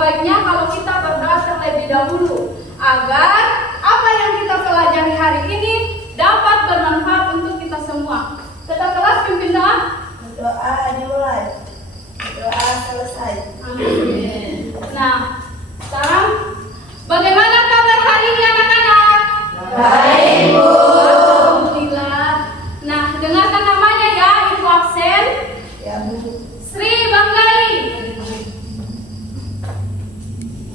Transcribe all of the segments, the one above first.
baiknya kalau kita berdoa terlebih dahulu agar apa yang kita pelajari hari ini dapat bermanfaat untuk kita semua. Ketua kelas pimpin doa. Doa dimulai. Doa selesai. Amin. Nah, sekarang bagaimana kabar hari ini anak-anak? Baik, Bu. Alhamdulillah. Nah, dengarkan namanya ya, ibu absen. Ya, Bu. Sri Banggai,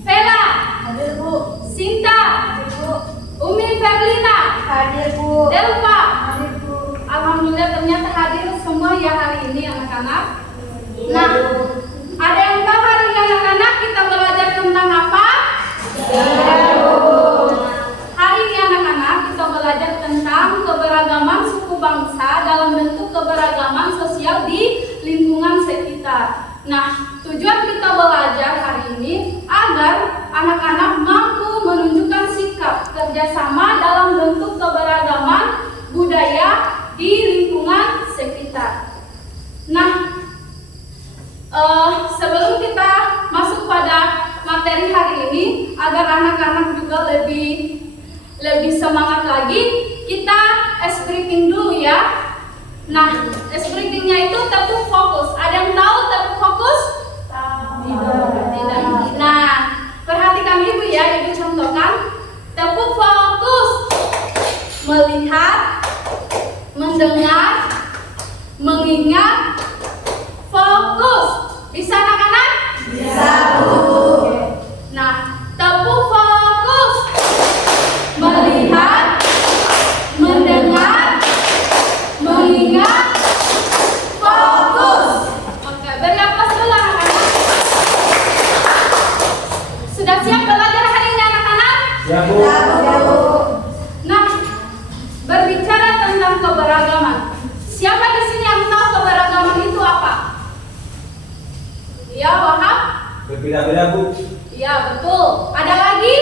Vela, Hadir, Bu. Sinta, Hadir, Bu. Umi Ferlina, Hadir, Bu. Delva. Hadir, Bu. Alhamdulillah ternyata hadir semua ya hari ini anak-anak. Nah, ada yang tahu hari ini anak-anak kita belajar tentang apa? Hari ini anak-anak kita belajar tentang keberagaman suku bangsa dalam bentuk keberagaman sosial di lingkungan sekitar. Nah, tujuan kita belajar hari ini agar anak-anak mampu menunjukkan sikap kerjasama dalam bentuk keberagaman budaya di lingkungan sekitar. Nah, sebelum kita masuk pada materi hari ini, agar anak-anak juga lebih semangat lagi, kita espreading dulu ya. Nah, espreadingnya itu tepuk fokus. Ada yang tahu tepuk fokus? Tidak. Nah, perhatikan ibu ya, ibu contohkan. Tepuk fokus. Melihat, mendengar, mengingat, fokus. Bisa anak-anak? Bisa, Bu. Oke. Nah, tepuk fokus. Melihat, mendengar, mengingat, fokus. Oke, beri aplaus dulu anak-anak. Sudah siap belajar hari ini anak-anak? Ya, Bu. Ya, Bu. Nah, berbicara tentang keberagaman. Siapa di sini yang tahu keberagaman itu apa? Ya, Wahab? Berbeda-beda, Bu. Iya, betul. Ada lagi?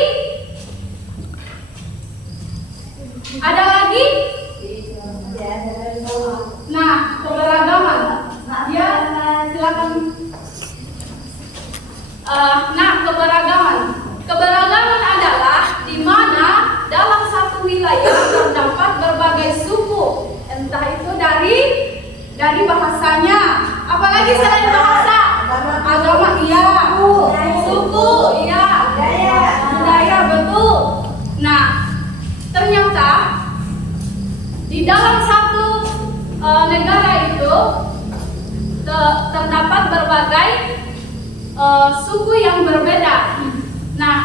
Ada lagi? Ya, Bu. Nah, keberagaman. Ya, silakan. Nah, keberagaman. Keberagaman adalah di mana dalam satu wilayah terdapat berbagai suku. Entah itu dari bahasanya. Apalagi selain bahasa? Agama, iya. Suku, iya. Budaya, betul. Nah, ternyata di dalam satu negara itu terdapat berbagai suku yang berbeda. Nah,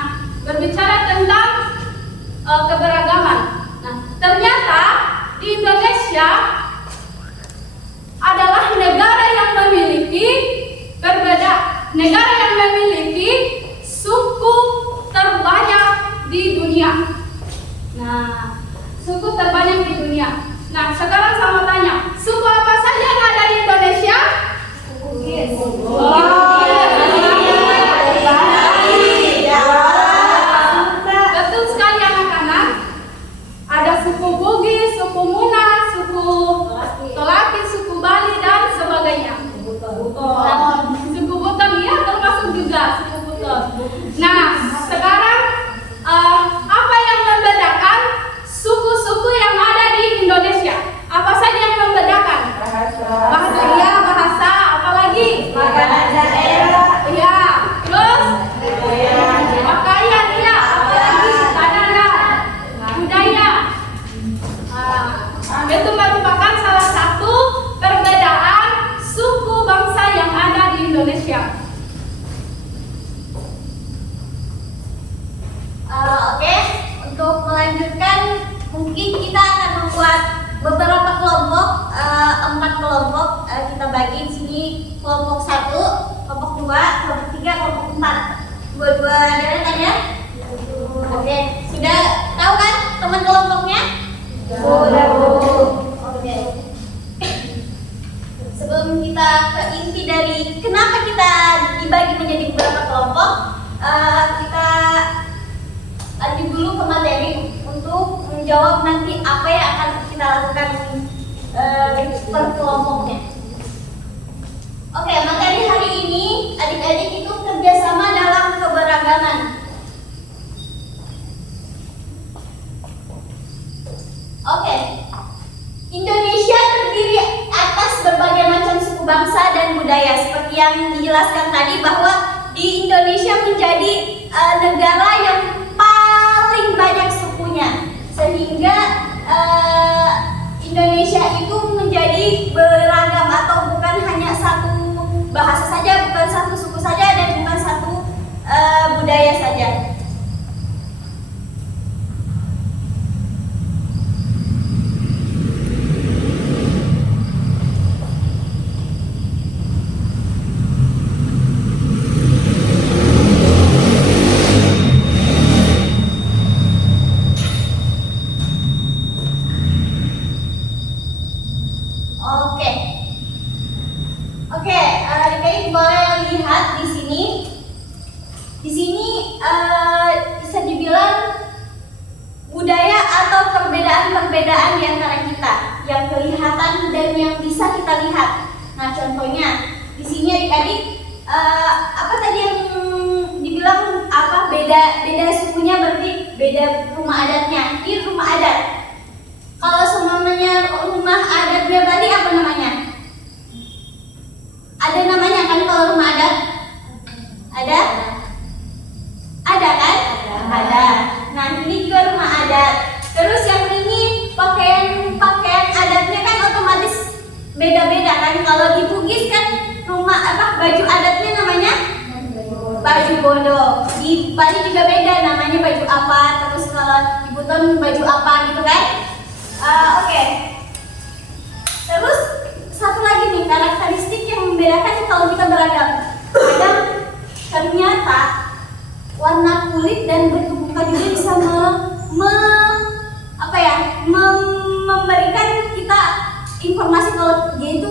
berbicara tentang keberagaman. Nah, ternyata di Indonesia adalah negara yang memiliki suku terbanyak di dunia. Nah, suku terbanyak di dunia. Nah, sekarang sama tanya, suku apa saja yang ada di Indonesia? Betul sekali anak-anak. Ada suku Bugis, suku Muna, suku Tolaki, suku Bali dan sebagainya. Nah, suku Buton ya termasuk juga suku Buton. Nah, sekarang apa yang membedakan suku-suku yang ada di Indonesia? Apa saja yang membedakan? Bahasa, iya, bahasa, apalagi? Makanan daerah. Iya, terus pakaian, iya, apalagi? Adat, budaya. Itu merupakan salah satu perbedaan suku bangsa yang ada di Indonesia. Oke, untuk melanjutkan mungkin kita akan membuat beberapa kelompok, 4 kelompok. Kita bagi di sini kelompok 1, kelompok 2, kelompok 3, kelompok 4. Dua-dua deretan ya. Oke, sudah tahu kan teman kelompoknya? Sudah, Bu. Oke. Sebelum kita ke inti dari kenapa kita dibagi menjadi beberapa kelompok, kita lanjut dulu ke materi untuk menjawab nanti apa yang akan kita lakukan per kelompoknya. Oke, materi hari ini adik-adik itu kerjasama dalam yang dijelaskan tadi bahwa di Indonesia menjadi negara yang paling banyak sukunya, sehingga Indonesia itu menjadi beragam atau bukan hanya satu bahasa saja, bukan satu suku saja, dan bukan satu budaya saja. Adik-adik boleh lihat di sini. Di sini bisa dibilang budaya atau perbedaan-perbedaan di antara kita yang kelihatan dan yang bisa kita lihat. Nah, contohnya di sini adik-adik apa tadi yang dibilang apa beda sukunya, berarti beda rumah adatnya. Ini rumah adat. Kalau semuanya rumah adatnya Bali apa namanya? Ada namanya kan kalau rumah adat? Ada? Ada kan? Ada. Nah, ini juga rumah adat. Terus yang ini pakaian adatnya kan otomatis beda-beda kan. Kalau di Bugis kan baju adatnya namanya baju bodo. Di Bali juga beda, namanya baju apa. Terus kalau di Buton baju apa gitu kan? Oke. Terus satu lagi nih karakteristik yang membedakan kalau kita beragam. Kadang ternyata warna kulit dan bentuk muka juga bisa memberikan kita informasi kalau dia itu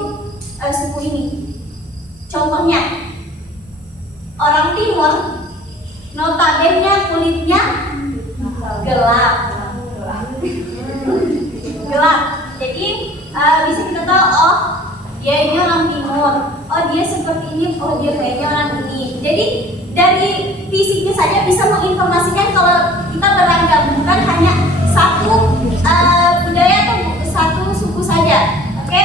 suku ini. Contohnya orang Timur notabene kulitnya gelap. Jadi bisa kita tahu, oh dia ini orang Timur, oh dia seperti ini, oh dia kayaknya orang ini. Jadi dari fisiknya saja bisa menginformasikan kalau kita beragam, bukan hanya satu budaya atau satu suku saja. Oke,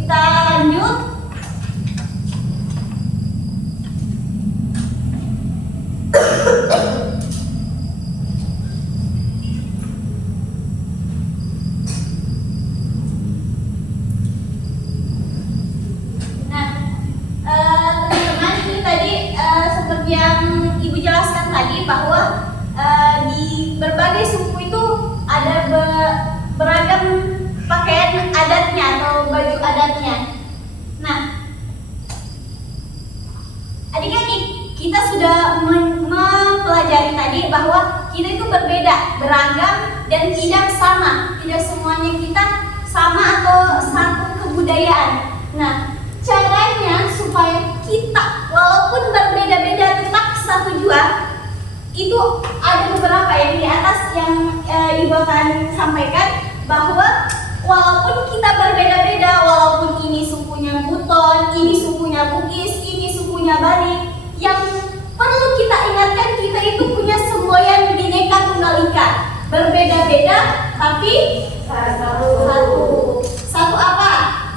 kita lanjut. Yang Ibu jelaskan tadi bahwa di berbagai suku itu ada beragam pakaian adatnya atau baju adatnya. Nah, adik-adik, kita sudah mempelajari tadi bahwa kita itu berbeda, beragam, dan tidak sama. Tidak semuanya kita sama atau satu kebudayaan. Nah, caranya supaya kita walaupun berbeda-beda tetap satu jua, itu ada beberapa yang di atas yang Ibu akan sampaikan, bahwa walaupun kita berbeda-beda, walaupun ini sukunya Buton, ini sukunya Bugis, ini sukunya Bali, yang perlu kita ingatkan, kita itu punya semboyan Bhinneka Tunggal Ika. Berbeda-beda tapi satu apa?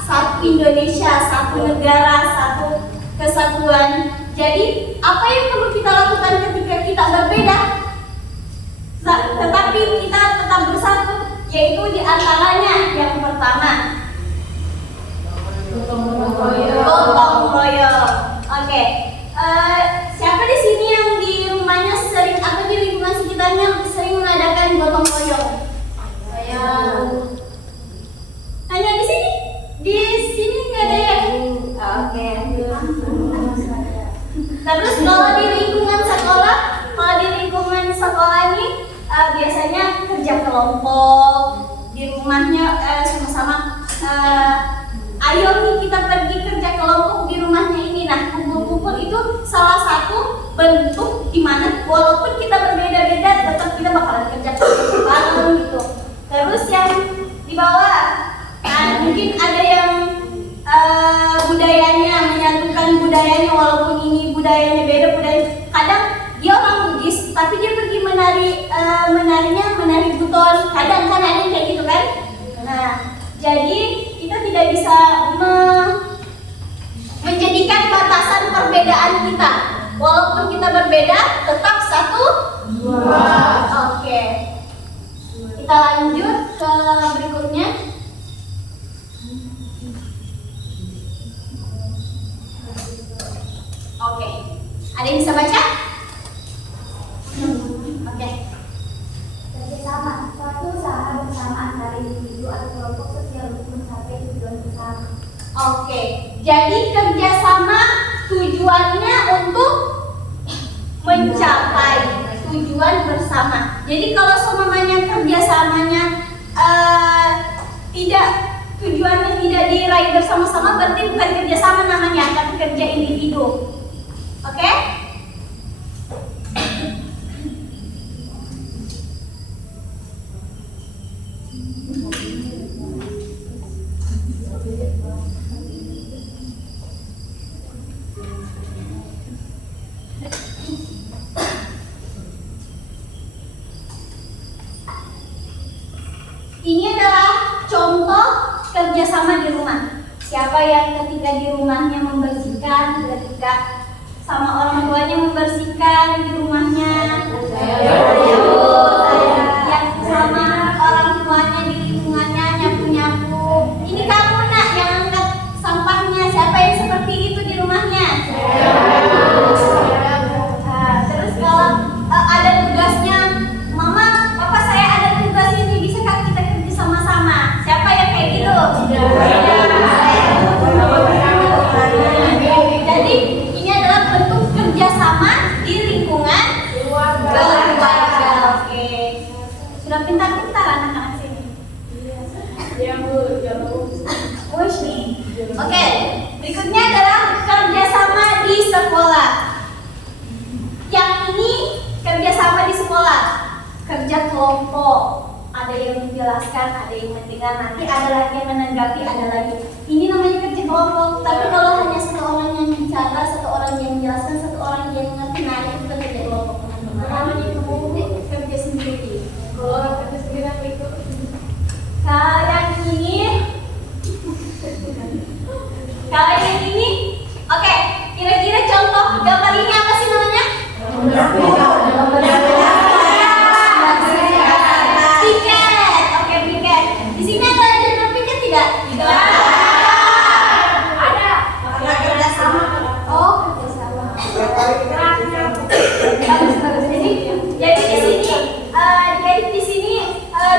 Satu Indonesia, satu negara, satu kesatuan. Jadi apa yang perlu kita lakukan ketika kita berbeda tetapi kita tetap bersatu, yaitu diantaranya yang pertama gotong royong. Oke, siapa di sini yang di rumahnya sering atau di lingkungan sekitarnya sering mengadakan gotong royong? Saya. Hanya di sini? Di sini nggak ada ya? Oke. Terus kalau di lingkungan sekolah ini biasanya kerja kelompok di rumahnya sama-sama. Ayo nih kita pergi kerja kelompok di rumahnya ini. Nah, kumpul-kumpul itu salah satu bentuk di mana walaupun kita berbeda-beda tetap kita bakalan kerja kelompok bareng gitu. Terus yang di bawah, mungkin ada yang budayanya menyatukan budayanya, walaupun ini budayanya beda. Kadang dia orang Bugis tapi dia pergi menari Buton, kadang kan ada yang kayak gitu kan. Nah, jadi kita tidak bisa menjadikan perbedaan kita. Walaupun kita berbeda, tetap satu jiwa. Oke. Kita lanjut ke berikutnya. Oke. Ada yang bisa baca? Oke. Kerjasama, suatu usaha bersama antara individu atau kelompok sosial untuk mencapai tujuan bersama. Oke, jadi kerjasama tujuannya untuk mencapai tujuan bersama. Jadi kalau semuanya kerjasamanya tujuannya tidak diraih bersama-sama, berarti bukan kerjasama namanya, tapi kerja individu. Oke? Ini adalah contoh kerjasama di rumah. Siapa yang ketika di rumahnya membersihkan, ketika sama orang tuanya membersihkan di rumahnya, yang sama orang tuanya di lingkungannya nyapu-nyapu. Ini kamu nak yang angkat sampahnya. Siapa yang seperti itu di rumahnya? Terus kalau ada tugasnya, mama, papa saya ada tugas ini, bisakah kita kerja sama-sama? Siapa yang kayak gitu? Jadi ini adalah bentuk kerjasama di lingkungan keluarga. Oke, sudah pintar-pintar anak-anak sini. Oke, berikutnya adalah kerjasama di sekolah. Yang ini kerjasama di sekolah, kerja kelompok. Ada yang menjelaskan, ada yang mendengar, nanti ada lagi yang menanggapi, ada lagi. Ini namanya kerja kelompok. Tapi kalau hanya satu orang yang bicara, satu orang yang menjelaskan, satu orang yang mengerti, nah itu bukan kerja kelompok, teman-teman. Namanya kerja sendiri. Kalau orang kerja sendiri apa itu? Kalau yang ini, oke. Kira-kira contoh gambar ini apa sih namanya? Piket. Oke, piket. Di sini ada jalur piket tidak? Tidak. Ada. Kerjasama. Oh, kerjasama. Jadi di sini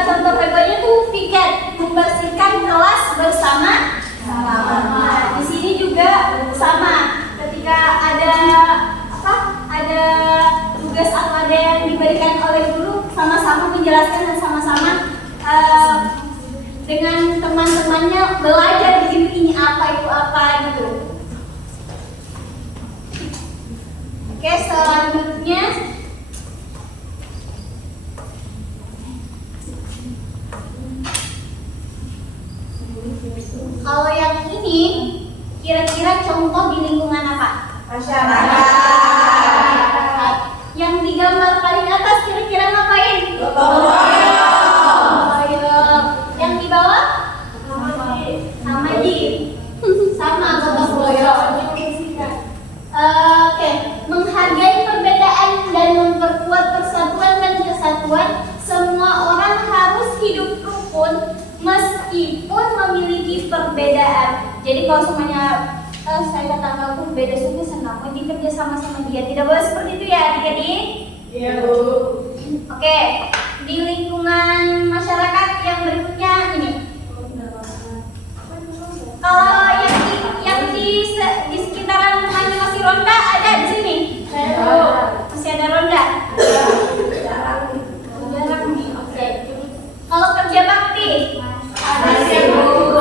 contoh contohnya tuh piket, membersihkan kelas bersama. Nah, di sini juga sama. Ketika ada tugas atau ada yang diberikan oleh guru, sama-sama menjelaskan dan sama-sama dengan teman-temannya belajar di sini ini apa itu apa gitu. Oke, selanjutnya kalau yang ini kira-kira contoh di lingkungan apa? Masyarakat. Yang digambar paling atas kira-kira ngapain? Gotong royong. Yang di bawah? Sama gotong royong. Oke, menghargai perbedaan dan memperkuat persatuan dan kesatuan. Semua orang harus hidup rukun meskipun memiliki perbedaan. Jadi kalau semuanya saya tetanggaku beda suku, saya mau dikerja sama dia. Tidak boleh seperti itu ya adik-adik? Iya, Bu. Oke, di lingkungan masyarakat yang berikutnya ini. Kalau yang di sekitaran rumahnya masih ronda ada di sini? Masih ada ronda? Jarang nih. Oke. Kalau kerja bakti? Ada sih, Bu.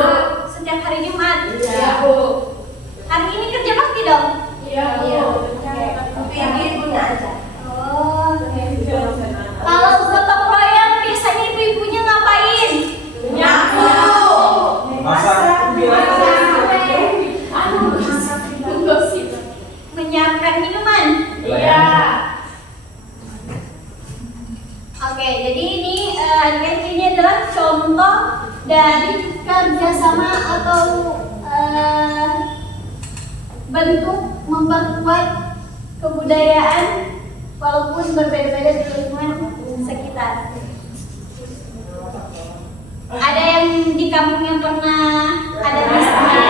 Setiap hari Jumat? Iya, Bu. Hari ini kerja bakti dong? Iya, Bu. Tapi yang ini punya aja. Oh, oke. Kalau gotong royong biasanya ibu-ibunya ngapain? Nyapu. Menyiapkan minuman. Iya. Oke, jadi ini adalah contoh dari kerjasama atau bentuk memperkuat kebudayaan walaupun berbeda-beda di lingkungan sekitar. Ada yang di kampung yang pernah ada di sini?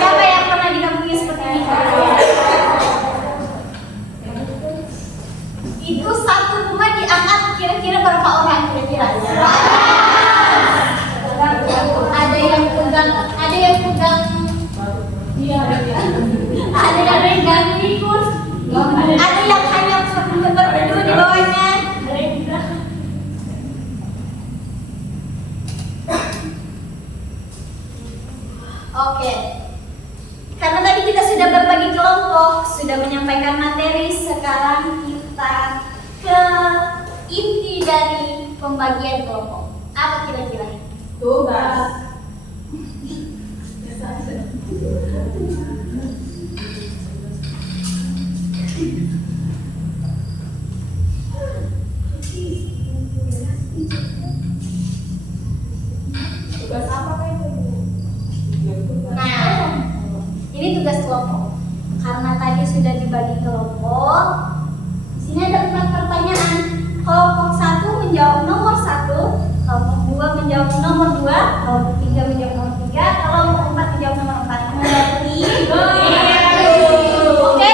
Siapa yang pernah di kampungnya seperti ini? Itu satu rumah diangkat kira-kira berapa orang kira-kira? Ada yang pegang, ada yang ikut, ada yang hanya berdua di bawahnya. Oke, karena tadi kita sudah berbagi kelompok, sudah menyampaikan materi, sekarang kita ke inti dari pembagian kelompok. Apa kira-kira? Tugas. Tugas apa Kak itu? Nah, ini tugas kelompok. Karena tadi sudah dibagi kelompok, di sini ada 4 pertanyaan. Kelompok 1 menjawab nomor 1, kelompok 2 menjawab nomor 2, kelompok 3 menjawab nomor 3, kelompok 4 menjawab nomor 4. Mengerti? Oke,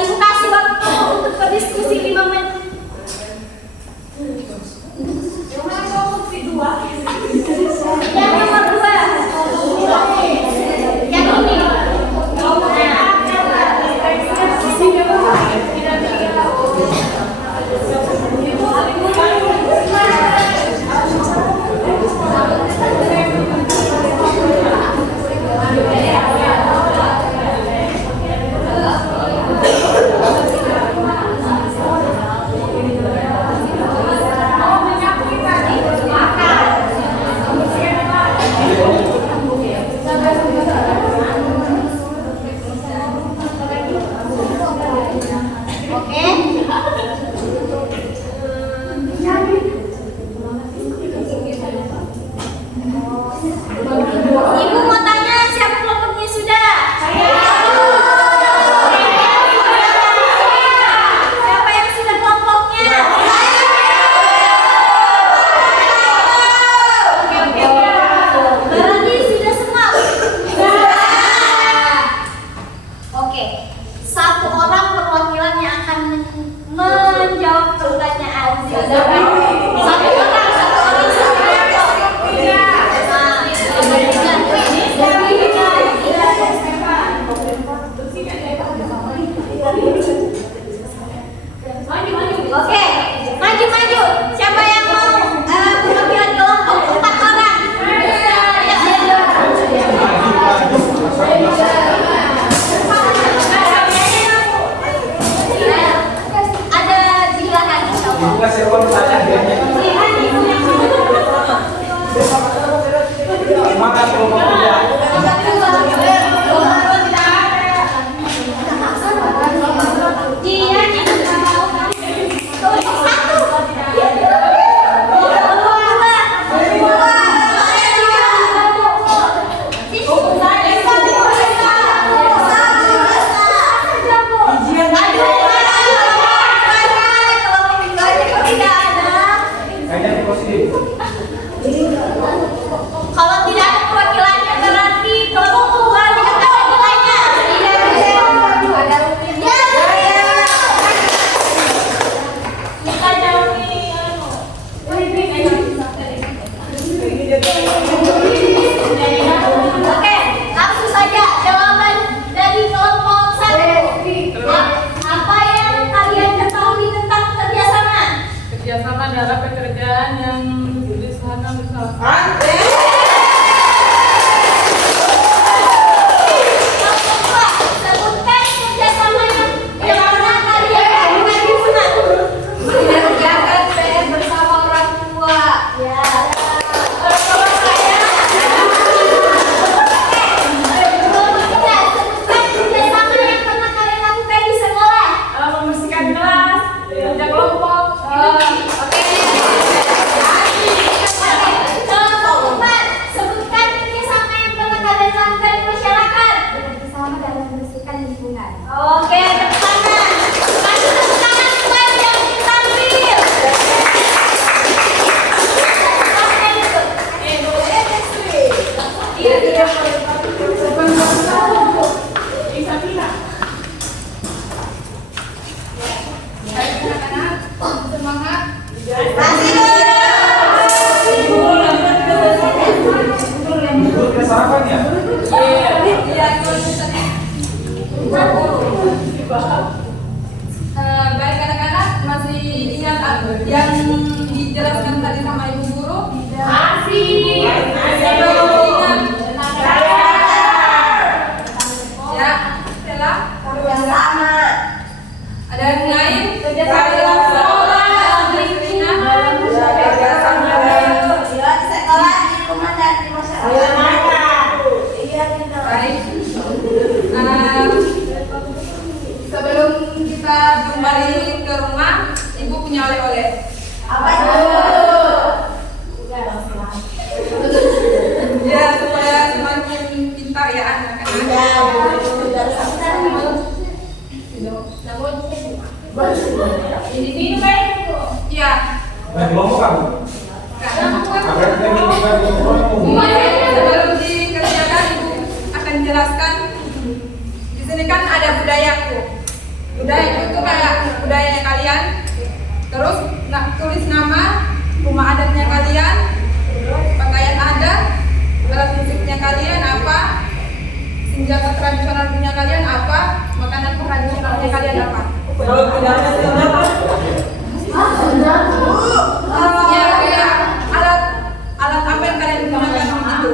Ibu kasih waktu untuk berdiskusi 5 menit. Yang nomor 2. Yang nomor 2. Yang ini. Ibu mau tanya siapa kelompoknya sudah? Siapa yang sudah kelompoknya? Berarti sudah semua. Oke, satu orang perwakilan yang akan menjawab pertanyaan. Satu orang. Oke, maju. Siapa yang mau perwakilan kelompok 4 orang? Ada di belakang, kalau tidak ada perwakilannya berarti kelompok 2 tidak ada nilainya. Kita jawab ini. Oke, langsung saja jawaban dari kelompok 1. Apa yang kalian ketahui tentang kerjasama? Kerjasama adalah pekerjaan yang diusahakan bersama. Sebutkan kerjasama yang pernah kalian lakukan di rumah. Mengerjakan PR bersama orang tua. Ya. Sebutkan kerjasama yang pernah kalian lakukan di sekolah. Membersihkan kelas, kerja kelompok. Oke. Kelompok 4, sebutkan kerjasama yang pernah kalian lakukan di masyarakat. Bekerjasama dalam membersihkan lingkungan. Sarapan ya? Baik anak-anak, masih ingat yang dijelaskan tadi sama ibu guru? Masih. Belum ingat? Ya, Stella? Sama. Ada yang lain? Baik. Sebelum kita kembali ke rumah, ibu punya oleh-oleh. Apa itu? Ya, supaya semakin pintar ya anak-anak. Ini baik. Iya. Kelompok kamu? Sebelum dikerjakan, ibu akan jelaskan. Di sini kan ada budayaku. Budayaku itu kayak budayanya kalian. Terus tulis nama, rumah adatnya kalian, pakaian adat, alat musiknya kalian apa, senjata tradisional punya kalian apa, makanan tradisionalnya kalian apa. Ya, kayak alat apa yang kalian gunakan itu.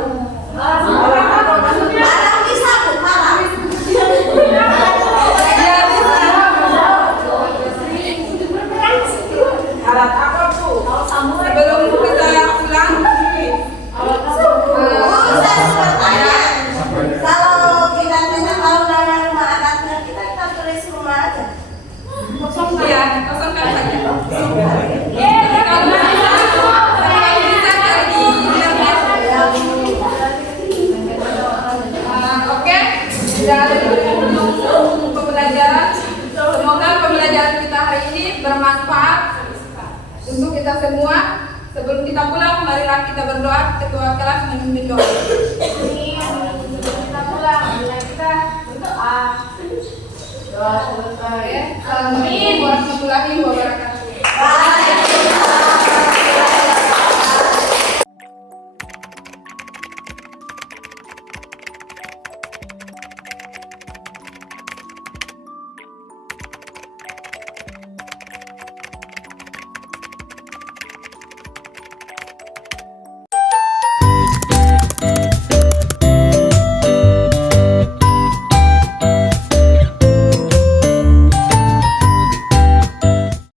Alat apa Bu? Sebelum kita pulang, Kalau kita tidak tahu nama rumah adatnya, kita tulis rumah aja. ya kosongkan saja. Kalau bisa cari di internet. Oke, sudah ada di ujung pembelajaran. Semoga pembelajaran kita hari ini bermanfaat untuk kita semua. Sebelum kita pulang, marilah kita berdoa. Ketua kelas memimpin doa. Sebelum kita pulang, marilah kita berdoa. Doa selesai. Assalamualaikum warahmatullahi wabarakatuh.